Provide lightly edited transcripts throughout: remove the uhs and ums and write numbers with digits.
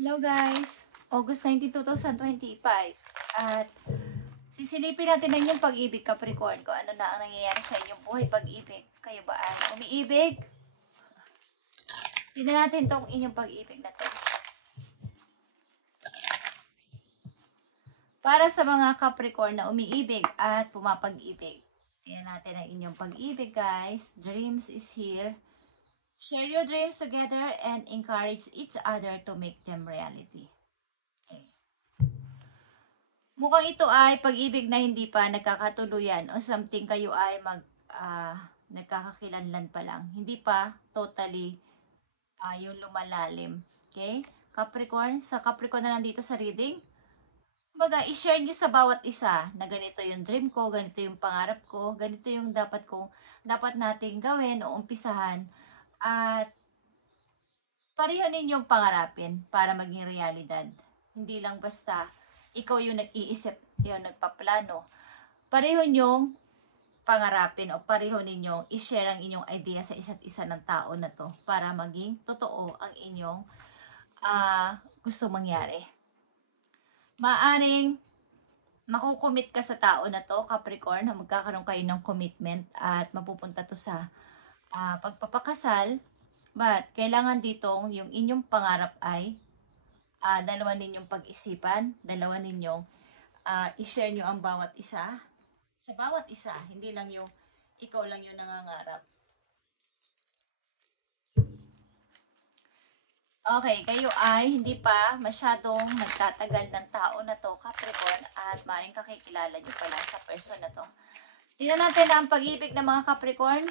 Hello guys! August 19, 2025 at sisilipin natin ang inyong pag-ibig, Capricorn, kung ano na ang nangyayari sa inyong buhay pag-ibig. Kayo ba ay umiibig? Tingnan natin tong inyong pag-ibig na to. Para sa mga Capricorn na umiibig at pumapag-ibig. Tingnan natin ang inyong pag-ibig, guys. Dreams is here. Share your dreams together and encourage each other to make them reality. Okay. Mukhang ito ay pag-ibig na hindi pa nagkakatuluyan o something kayo ay nagkakakilanlan pa lang. Hindi pa totally yung lumalalim. Okay? Capricorn, sa Capricorn na nandito sa reading, baga, i-share nyo sa bawat isa na ganito yung dream ko, ganito yung pangarap ko, ganito yung dapat nating gawin o umpisahan. At pareho ninyong pangarapin para maging realidad. Hindi lang basta ikaw yung nag-iisip, yung nagpaplano. Pareho nyong pangarapin o pareho ninyong i-share ang inyong idea sa isa't isa ng tao na to para maging totoo ang inyong gusto mangyari. Maaring makukomit ka sa tao na to, Capricorn, na magkakaroon kayo ng commitment at mapupunta to sa pagpapakasal, but kailangan ditong yung inyong pangarap ay dalawa ninyong pag-isipan, dalawa ninyong i-share nyo ang bawat isa sa bawat isa, hindi lang yung ikaw lang yung nangangarap. Okay, kayo ay hindi pa masyadong nagtatagal ng tao na to, Capricorn, at maaaring kakikilala nyo pa lang sa person na to. Tingnan natin na ang pag-ibig ng mga Capricorn.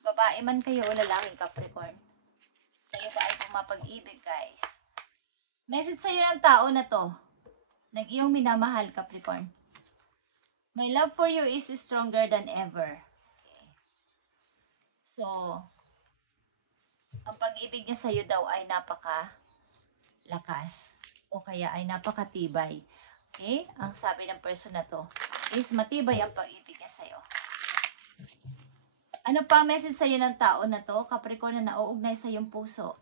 Babae man kayo o lalaking Capricorn. Kayo ba ay pumapag-ibig, guys? Message sa'yo ng tao na to, ng iyong minamahal, Capricorn. My love for you is stronger than ever. Okay. So, ang pag-ibig niya sa'yo daw ay napaka-lakas o kaya ay napakatibay. Okay? Ang sabi ng person na to is matibay ang pag-ibig niya sa'yo. Ano pa message sa'yo ng tao na to, Capricorn, na nauugnay sa iyong puso?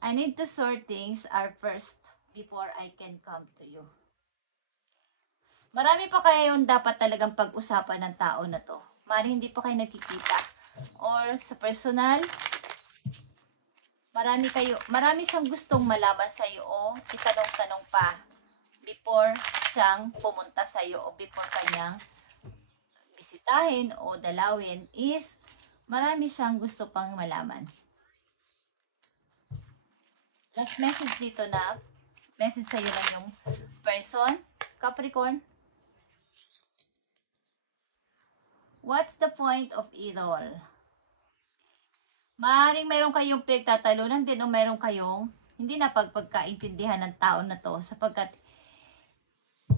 I need to sort things out first before I can come to you. Marami pa kaya yung dapat talagang pag-usapan ng tao na to. Mari hindi pa kayo nagkikita. Or sa personal, marami siyang gustong malaman sa iyo o itanong-tanong pa before siyang pumunta sa iyo o before kanyang bisitahin o dalawin is marami siyang gusto pang malaman. Last message dito na message sa iyo lang yung person, Capricorn. What's the point of it all? Maaaring mayroon kayong pinagtatalunan din o mayroon kayong hindi na pagkakaintindihan ng tao na to sapagkat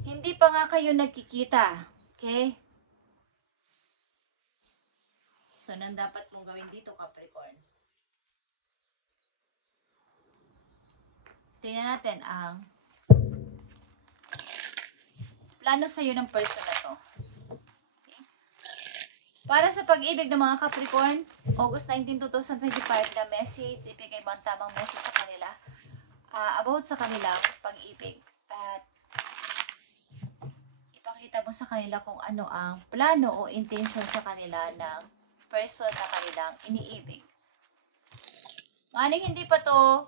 hindi pa nga kayo nagkikita. Okay? So, nang dapat mong gawin dito, Capricorn? Tingnan natin ang plano sa'yo ng person na to. Okay? Para sa pag-ibig ng mga Capricorn, August 19, 2025 na message, ibigay mo ang tamang message sa kanila about sa kanilang pag-ibig. At ipakita mo sa kanila kung ano ang plano o intention sa kanila ng person na kanilang iniibig. Maaaring hindi pa to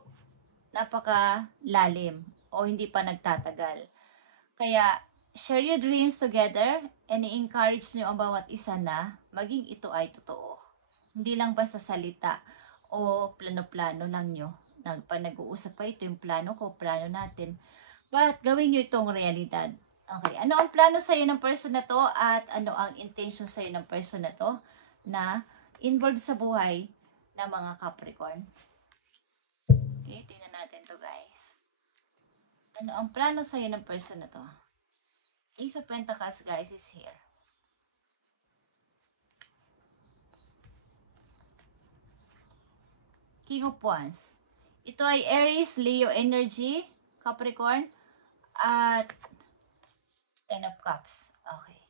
napaka-lalim o hindi pa nagtatagal. Kaya, share your dreams together and i-encourage nyo ang bawat isa na maging ito ay totoo. Hindi lang basta salita o plano-plano lang nyo. Pag nag-uusap pa ito yung plano ko, plano natin. But gawin nyo itong realidad. Okay, ano ang plano sa'yo ng person na to at ano ang intention sa'yo ng person na to na involved sa buhay ng mga Capricorn? Okay, tingnan natin to, guys. Ano ang plano sa'yo ng person na to? Ace of Pentacles, guys, is here. King of Wands. Ito ay Aries, Leo energy, Capricorn, at Ten of Cups. Okay.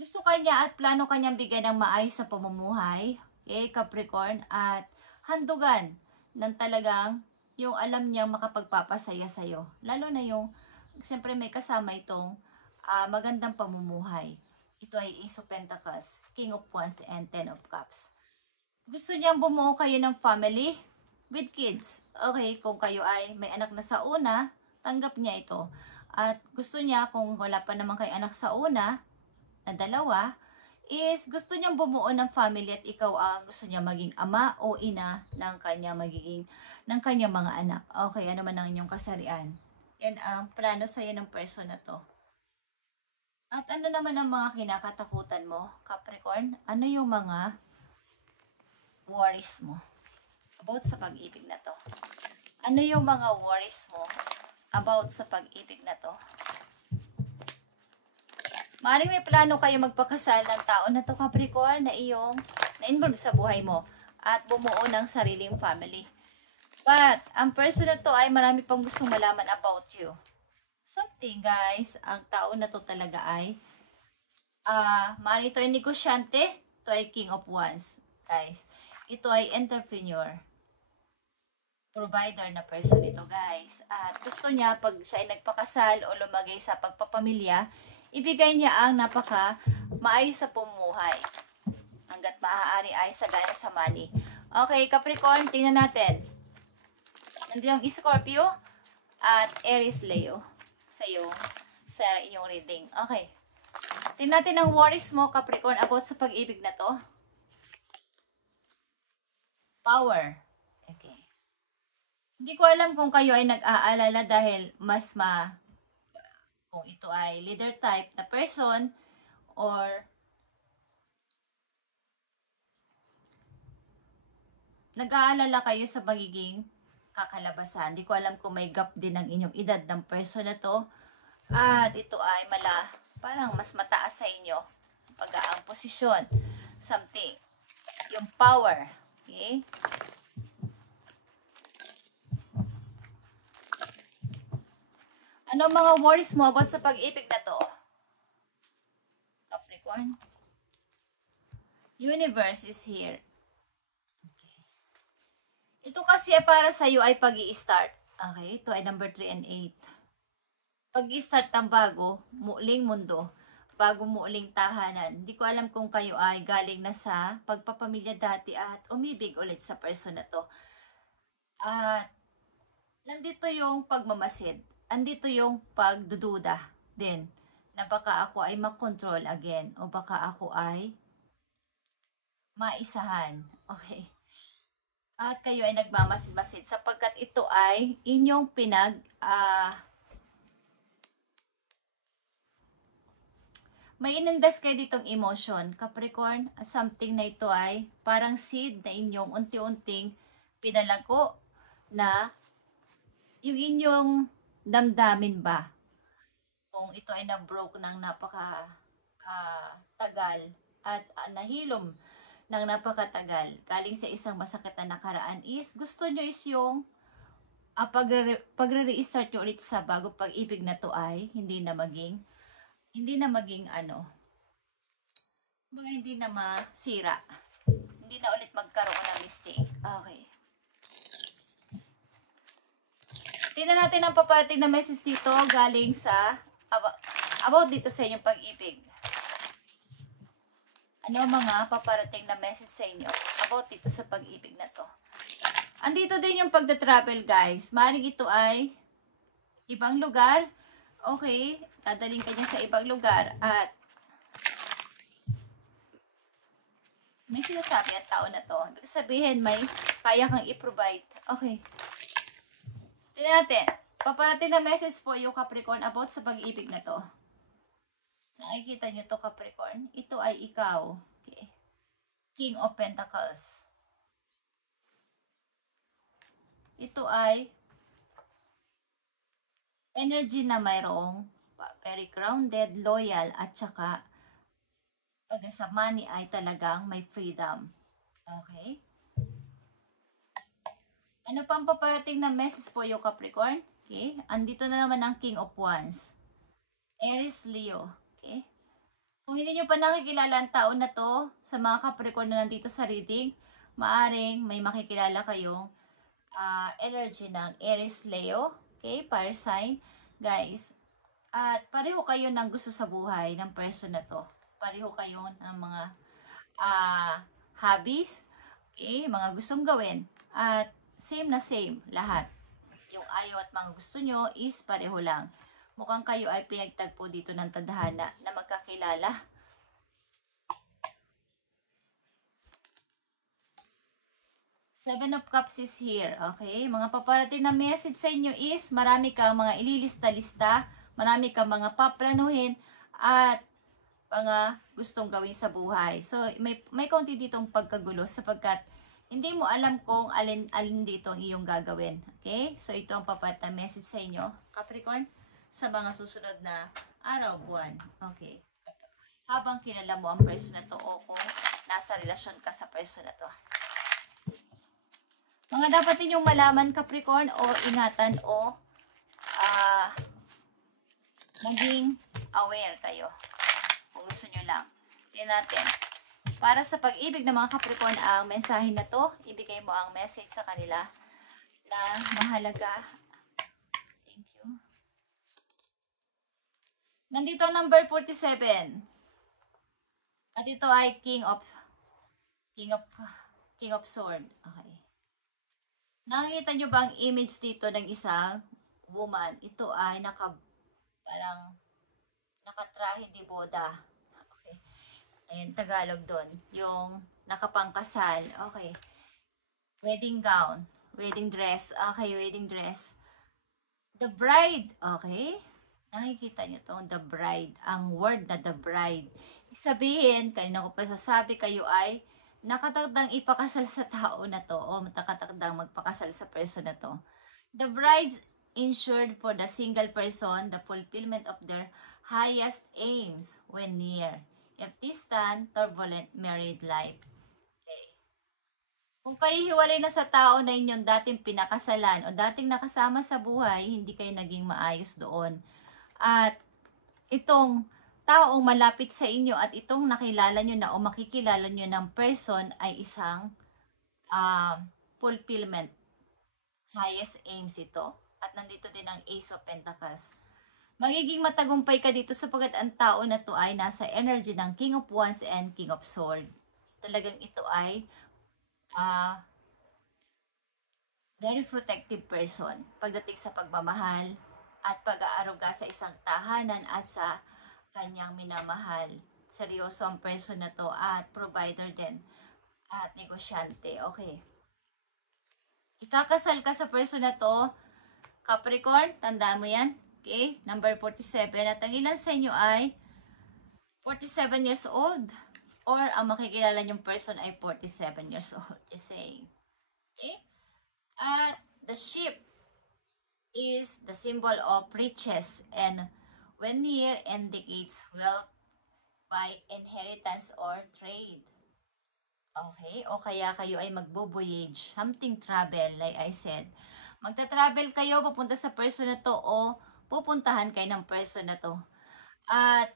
Gusto kanya at plano kanyang bigyan ng maayos sa pamumuhay, okay, Capricorn, at handugan ng talagang yung alam niyang makapagpapasaya sa'yo. Lalo na yung, siyempre may kasama itong magandang pamumuhay. Ito ay Ace of Pentacles, King of Wands, and Ten of Cups. Gusto niyang bumuo kayo ng family with kids. Okay, kung kayo ay may anak na sa una, tanggap niya ito. At gusto niya, kung wala pa naman kayo anak sa una, na dalawa, is gusto niyang bumuo ng family at ikaw ang gusto niya maging ama o ina ng kanya kanyang mga anak. Okay, ano man ang inyong kasarian. Yan ang plano sa'yo ng person na to. At ano naman ang mga kinakatakutan mo, Capricorn? Ano yung mga worries mo about sa pag-ibig na to? Ano yung mga worries mo about sa pag-ibig na to? Maaaring may plano kayo magpakasal ng tao na to, Capricorn, na iyong na-involve sa buhay mo at bumuo ng sariling family. But, ang person na to ay marami pang gustong malaman about you. Something, guys, ang tao na to talaga ay maaaring ito ay negosyante, ito ay King of Wands, guys. Ito ay entrepreneur, provider na person ito, guys. At gusto niya, pag siya ay nagpakasal o lumagay sa pagpapamilya, ibigay niya ang maayos sa pamumuhay. Hanggat maaari ay sagana sa money. Okay, Capricorn, tingnan natin. Nandito ang Scorpio at Aries Leo sa inyong reading. Okay. Tingnan natin ang worries mo, Capricorn, about sa pag-ibig na to. Power. Okay. Hindi ko alam kung kayo ay nag-aalala dahil kung ito ay leader type na person or nag-aalala kayo sa magiging kakalabasan. Hindi ko alam kung may gap din ang inyong edad ng person na to. At ito ay parang mas mataas sa inyo ang posisyon. Something. Yung power. Okay? Ano mga worries mo about sa pag-ibig na to? Capricorn? Universe is here. Okay. Ito kasi para sa iyo ay pag-i-start. Okay? Ito ay number 3 and 8. Pag-i-start ng muling mundo, muling tahanan. Hindi ko alam kung kayo ay galing na sa pagpapamilya dati at umibig ulit sa person na to. At nandito yung pagmamasid. Andito yung pagdududa din na baka ako ay makontrol again o baka ako ay maisahan. Okay. At kayo ay nagmamasid-masid sapagkat ito ay inyong may ininvest kayo ditong emotion, Capricorn. Something na ito ay parang seed na inyong unti-unting pinalago na yung inyong damdamin ba. Kung ito ay na-broke ng tagal at nahilom ng napakatagal galing sa isang masakit na nakaraan is gusto nyo is yung pagre-restart nyo ulit sa bago pag-ibig na to ay hindi na maging hindi na masira. Hindi na ulit magkaroon ng mistake. Okay. Tingnan natin ang paparating na message dito galing sa about dito sa inyong pag-ibig. Ano mga paparating na message sa inyo about dito sa pag-ibig na to? Andito din yung pagda-travel, guys. Maring ito ay ibang lugar. Okay, dadaling ka niya sa ibang lugar at may sinasabi ang tao na to. Ibig sabihin, may kaya kang i-provide. Okay. Tingnan natin. Paparating na message po yung Capricorn about sa pag-ibig na to. Nakikita nyo to, Capricorn? Ito ay ikaw. Okay. King of Pentacles. Ito ay energy na mayroong very grounded, loyal, at saka pag sa money ay talagang may freedom. Okay? Ano pang paparating na message po yung Capricorn? Okay? Andito na naman ang King of Wands. Aries, Leo. Okay? Kung hindi nyo pa nakikilala ang tao na to, sa mga Capricorn na nandito sa reading, maaring may makikilala kayong energy ng Aries Leo, okay, fire sign, guys. At pareho kayo ng gusto sa buhay ng person na to. Pareho kayo ng mga hobbies, okay, mga gustong gawin. At same na same, lahat. Yung ayaw at mga gusto nyo is pareho lang. Mukhang kayo ay pinagtagpo dito ng tadhana na magkakilala. Seven of Cups is here. Okay? Mga paparating na message sa inyo is marami kang mga ililista-lista, marami kang mga paplanuhin, at mga gustong gawin sa buhay. So, may konti ditong pagkagulo sapagkat hindi mo alam kung alin dito ang iyong gagawin. Okay? So, ito ang paparatang message sa inyo, Capricorn, sa mga susunod na araw, buwan. Okay? Habang kilala mo ang person na to o kung nasa relasyon ka sa person na to. Mga dapat ninyong malaman, Capricorn, o ingatan o maging aware kayo. Kung gusto nyo lang. Tingnan natin. Para sa pag-ibig ng mga Capricorn, ang mensahe na to, ibigay mo ang message sa kanila na mahalaga. Thank you. Nandito ang number 47. At ito ay King of Sword. Okay. Nakikita nyo ba ang image dito ng isang woman? Ito ay parang nakatrahe di boda. Okay. Ayan, Tagalog doon. Yung nakapangkasal. Okay. Wedding gown. Wedding dress. Okay, wedding dress. The bride. Okay. Nakikita nyo to, the bride. Ang word na the bride. Sabihin, kanina ko pa sasabi, kayo ay nakatakdang ipakasal sa tao na to o nakatakdang magpakasal sa person na to. The brides ensured for the single person the fulfillment of their highest aims when near a distant, turbulent married life. Okay. Kung kayo hiwalay na sa tao na inyong dating pinakasalan o dating nakasama sa buhay, hindi kayo naging maayos doon. At itong taong malapit sa inyo at itong nakilala nyo na o makikilala nyo ng person ay isang fulfillment. Highest aims ito. At nandito din ang Ace of Pentacles. Magiging matagumpay ka dito sapagkat ang tao na to ay nasa energy ng King of Wands and King of Swords. Talagang ito ay very protective person pagdating sa pagmamahal at pag-aaruga sa isang tahanan at sa kanyang minamahal. Seryoso ang person na to at provider din at negosyante. Okay. Ikakasal ka sa person na to, Capricorn, tandaan mo yan. Okay, number 47. At ang ilan sa inyo ay 47 years old or ang makikilala nyong person ay 47 years old. Just saying. Okay? At the ship is the symbol of riches and when near indicates wealth by inheritance or trade. Okay? O kaya kayo ay magbo-voyage, something travel, like I said. Magta-travel kayo, pupunta sa person na to o pupuntahan kayo ng person na to. At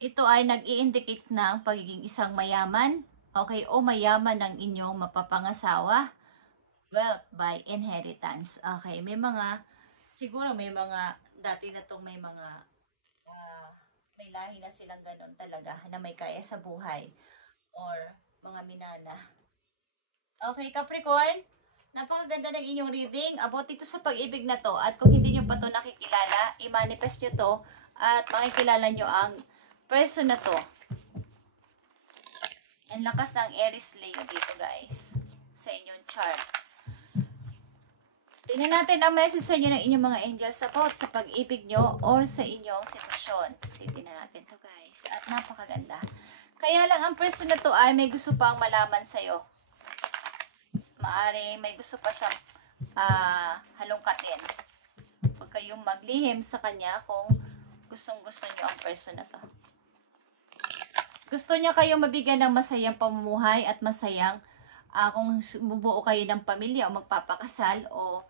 ito ay nag-i-indicate ng pagiging isang mayaman, okay, o mayaman ng inyong mapapangasawa. Wealth by inheritance. Okay, may mga, siguro may mga, dati na itong may mga, may lahi na silang ganon talaga, na may kaya sa buhay, or mga minana. Okay, Capricorn, napakaganda ng inyong reading about ito sa pag-ibig na to, at kung hindi nyo pa to nakikilala, i-manifest nyo to, at makikilala nyo ang person na to. Ang lakas ng Aries Leo dito, guys, sa inyong chart. Tingnan natin ang message sa inyo ng inyong mga angels about sa pag-ibig nyo or sa inyong sitwasyon. Tingnan natin to, guys. At napakaganda. Kaya lang ang person na to ay may gusto pang malaman sa'yo. Maari may gusto pa siyang halongkatin. Huwag kayong maglihim sa kanya kung gustong-gusto nyo ang person na to. Gusto niya kayong mabigyan ng masayang pamumuhay at masayang kung bubuo kayo ng pamilya o magpapakasal o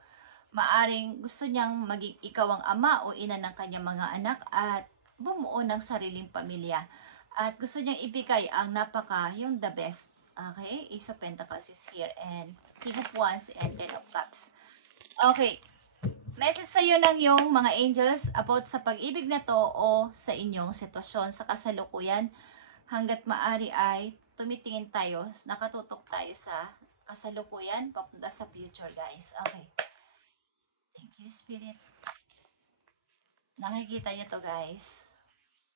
maaring gusto niyang maging ikaw ang ama o ina ng kanyang mga anak at bumuo ng sariling pamilya. At gusto niyang ibigay ang yung the best. Okay, Ace of Pentacles is here and King of Wands and Ten of Cups. Okay, message sa iyo ng yung mga angels about sa pag-ibig na to o sa inyong sitwasyon sa kasalukuyan. Hanggat maaari ay tumitingin tayo, nakatutok tayo sa kasalukuyan papunta sa future, guys. Okay. Thank you, Spirit. Nakikita niyo to, guys.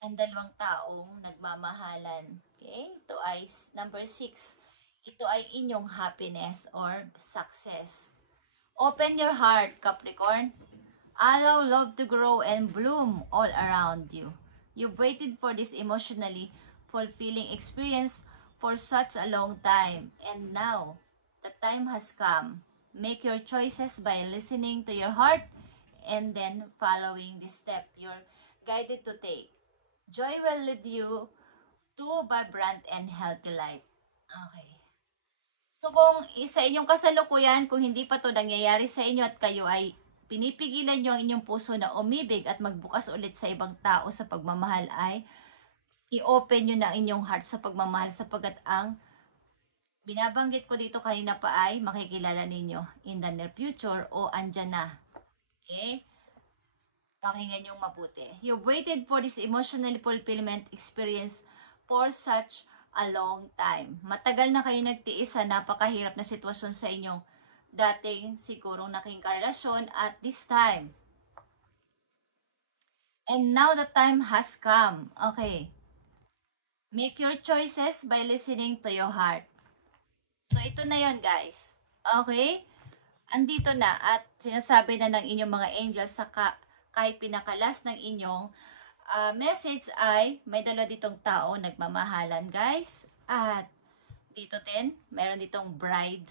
Ang dalawang taong nagmamahalan. Okay? Ito ay number 6. Ito ay inyong happiness or success. Open your heart, Capricorn. Allow love to grow and bloom all around you. You've waited for this emotionally fulfilling experience for such a long time. And now, the time has come. Make your choices by listening to your heart and then following the step you're guided to take. Joy will lead you to vibrant and healthy life. Okay. So kung sa inyong kasalukuyan, kung hindi pa to nangyayari sa inyo at kayo ay pinipigilan nyo ang inyong puso na umibig at magbukas ulit sa ibang tao sa pagmamahal, ay i-open nyo na inyong heart sa pagmamahal sapagkat ang binabanggit ko dito kanina pa ay makikilala ninyo in the near future o andyan na. Okay? Pakinggan nyo mabuti. You've waited for this emotional fulfillment experience for such a long time. Matagal na kayo nagtiis sa napakahirap na sitwasyon sa inyong dating sigurong naging karelasyon at this time. And now the time has come. Okay. Make your choices by listening to your heart. So ito na yon, guys. Okay? Andito na at sinasabi na ng inyong mga angels sa kahit pinakalas ng inyong message ay may dalawa ditong tao nagmamahalan, guys. At dito din, meron ditong bride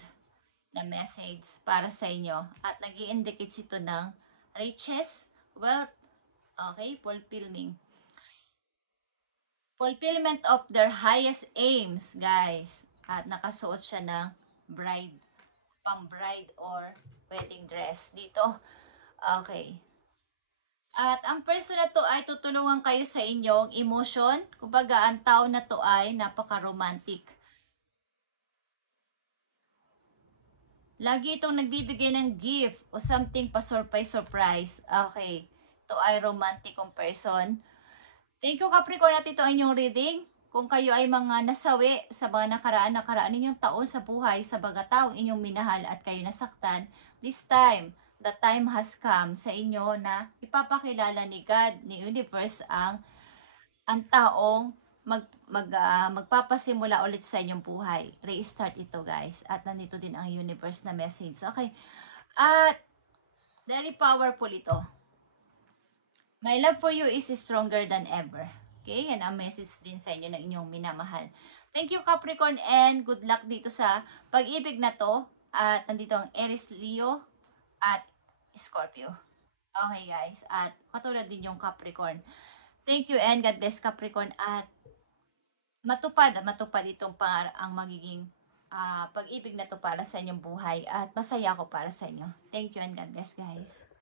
na message para sa inyo. At nag-i-indicate ito ng riches, wealth, okay, fulfillment of their highest aims, guys. At nakasuot siya ng bride, pang-bride or wedding dress dito. Okay. At ang person na to ay tutulungan kayo sa inyong emotion. Kumbaga, ang tao na to ay napaka-romantic. Lagi itong nagbibigay ng gift o something pa surprise. Okay. Ito ay romantic kong person. Thank you, Capricorn, at ito ang inyong reading. Kung kayo ay mga nasawi sa mga nakaraan ninyong taon sa buhay, sa mga taong inyong minahal at kayo nasaktan, this time, the time has come sa inyo na ipapakilala ni God, ni Universe, ang taong magpapasimula ulit sa inyong buhay. Restart ito, guys. At nandito din ang Universe na message. Okay. At very powerful ito. My love for you is stronger than ever. Okay, yan ang message din sa inyo ng inyong minamahal. Thank you, Capricorn, and good luck dito sa pag-ibig na to. At nandito ang Aries, Leo, at Scorpio. Okay, guys. At katulad din yung Capricorn. Thank you and God bless, Capricorn. At matupad itong ang magiging pag-ibig na to para sa inyong buhay. At masaya ako para sa inyo. Thank you and God bless, guys.